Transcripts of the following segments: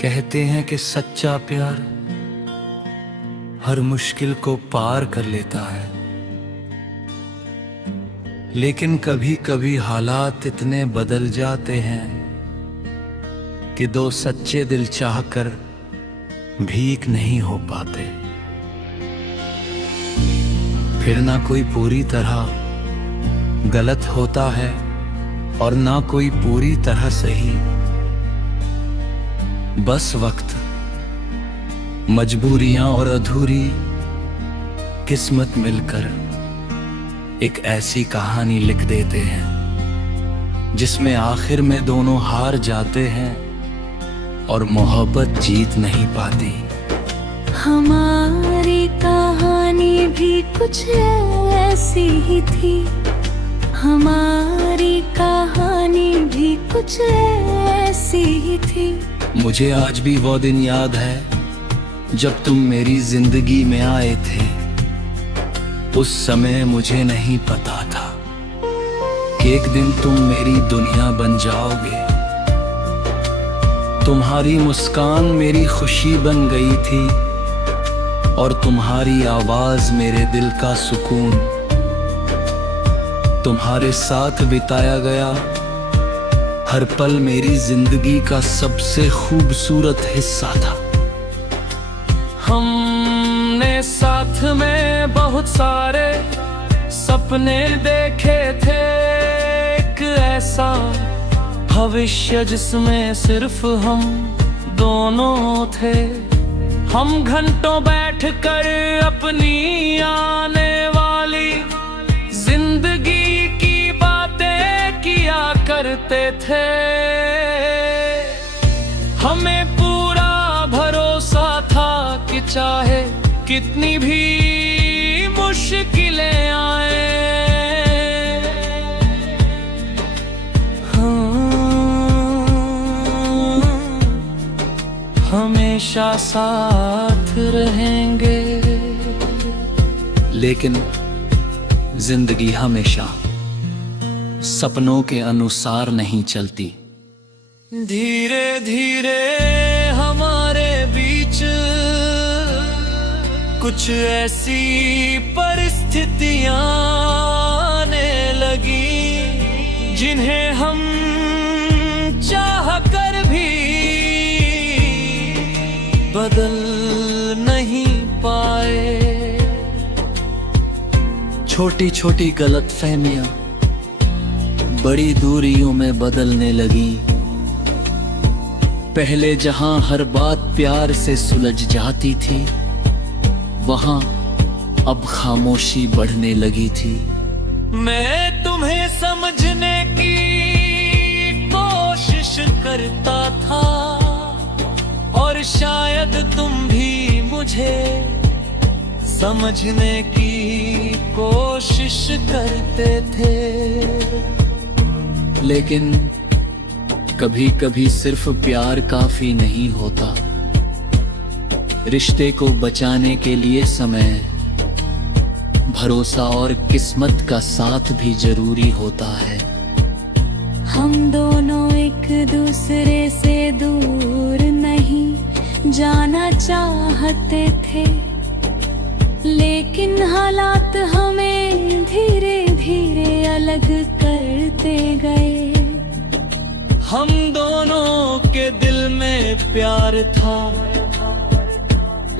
कहते हैं कि सच्चा प्यार हर मुश्किल को पार कर लेता है, लेकिन कभी कभी हालात इतने बदल जाते हैं कि दो सच्चे दिल चाहकर भीख नहीं हो पाते। फिर ना कोई पूरी तरह गलत होता है और ना कोई पूरी तरह सही। बस वक्त, मजबूरियां और अधूरी किस्मत मिलकर एक ऐसी कहानी लिख देते हैं जिसमें आखिर में दोनों हार जाते हैं और मोहब्बत जीत नहीं पाती। हमारी कहानी भी कुछ ऐसी ही थी, हमारी कहानी भी कुछ ऐसी ही थी। मुझे आज भी वो दिन याद है जब तुम मेरी जिंदगी में आए थे। उस समय मुझे नहीं पता था कि एक दिन तुम मेरी दुनिया बन जाओगे। तुम्हारी मुस्कान मेरी खुशी बन गई थी और तुम्हारी आवाज मेरे दिल का सुकून। तुम्हारे साथ बिताया गया हर पल मेरी जिंदगी का सबसे खूबसूरत हिस्सा था। हमने साथ में बहुत सारे सपने देखे थे, एक ऐसा भविष्य जिसमें सिर्फ हम दोनों थे। हम घंटों बैठकर अपनी आने वाली जिंदगी की बातें किया करते थे। हमें पूरा भरोसा था कि चाहे कितनी भी मुश्किलें आए, हमेशा साथ रहेंगे। लेकिन जिंदगी हमेशा सपनों के अनुसार नहीं चलती। धीरे धीरे हमारे बीच कुछ ऐसी परिस्थितियां आने लगी जिन्हें हम चाह कर भी बदल नहीं पाए। छोटी छोटी गलतफहमियां बड़ी दूरियों में बदलने लगी। पहले जहां हर बात प्यार से सुलझ जाती थी, वहां अब खामोशी बढ़ने लगी थी। मैं तुम्हें समझने की कोशिश करता था और शायद तुम भी मुझे समझने की कोशिश करते थे। लेकिन कभी कभी सिर्फ प्यार काफी नहीं होता, रिश्ते को बचाने के लिए समय, भरोसा और किस्मत का साथ भी जरूरी होता है। हम दोनों एक दूसरे से दूर नहीं जाना चाहते थे, लेकिन हालात हमें धीरे धीरे अलग करते गए। हम दोनों के दिल में प्यार था,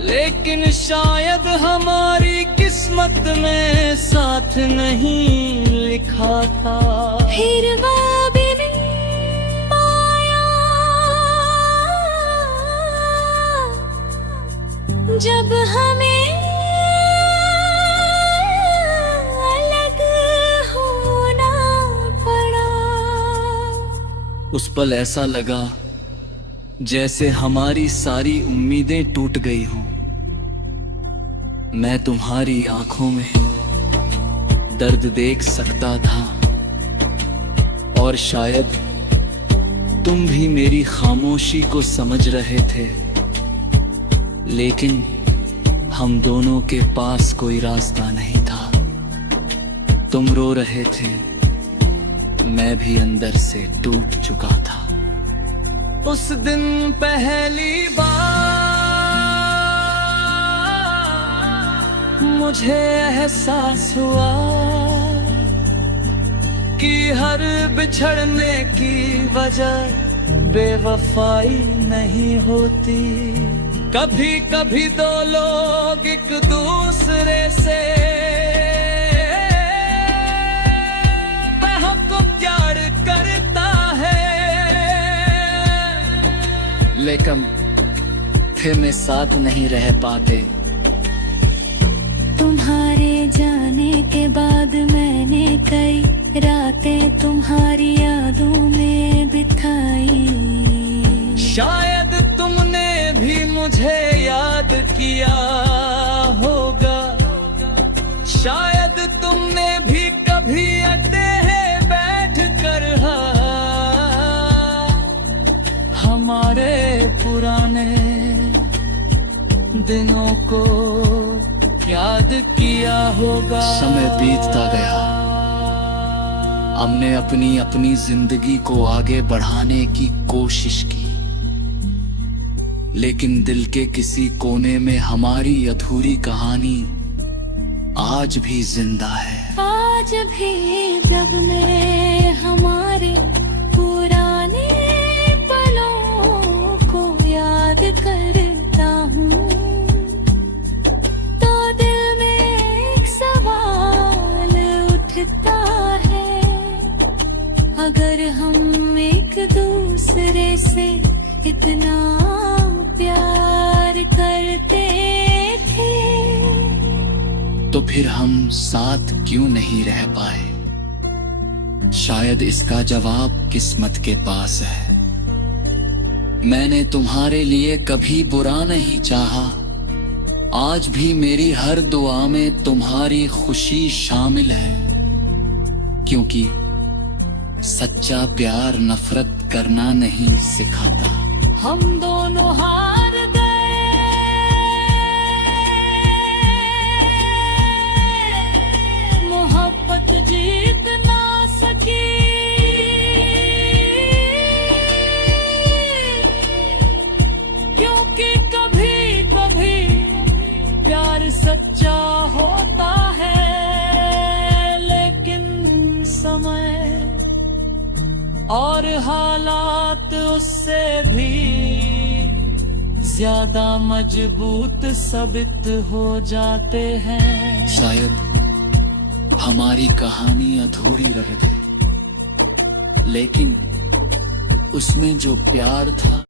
लेकिन शायद हमारी किस्मत में साथ नहीं लिखा था। फिर वो भी मिल पाया जब हमें अलग होना पड़ा। उस पल ऐसा लगा जैसे हमारी सारी उम्मीदें टूट गई हों। मैं तुम्हारी आंखों में दर्द देख सकता था और शायद तुम भी मेरी खामोशी को समझ रहे थे, लेकिन हम दोनों के पास कोई रास्ता नहीं था। तुम रो रहे थे, मैं भी अंदर से टूट चुका था। उस दिन पहली बार मुझे एहसास हुआ कि हर बिछड़ने की वजह बेवफाई नहीं होती। कभी कभी दो लोग एक दूसरे से को प्यार करता है, लेकिन फिर में साथ नहीं रह पाते। तुम्हारे जाने के बाद मैंने कई रातें तुम्हारी यादों में बिताई। शायद तुमने भी मुझे याद किया होगा, शायद तुमने भी कभी अकेले बैठ कर हमारे पुराने दिनों को याद किया होगा। समय बीतता गया, हमने अपनी अपनी जिंदगी को आगे बढ़ाने की कोशिश की, लेकिन दिल के किसी कोने में हमारी अधूरी कहानी आज भी जिंदा है। आज भी जब मैं हमारे पुराने पलों को याद करता हूँ तो दिल में एक सवाल उठता है, अगर हम एक दूसरे से इतना प्यार करते थे तो फिर हम साथ क्यों नहीं रह पाए? शायद इसका जवाब किस्मत के पास है। मैंने तुम्हारे लिए कभी बुरा नहीं चाहा, आज भी मेरी हर दुआ में तुम्हारी खुशी शामिल है, क्योंकि सच्चा प्यार नफरत करना नहीं सिखाता। हम दोनों हार गए, मोहब्बत जीत ना सकी, क्योंकि कभी कभी प्यार सच्चा होता है, लेकिन समय और हालात उससे भी ज्यादा मजबूत साबित हो जाते हैं। शायद हमारी कहानी अधूरी रह गई, लेकिन उसमें जो प्यार था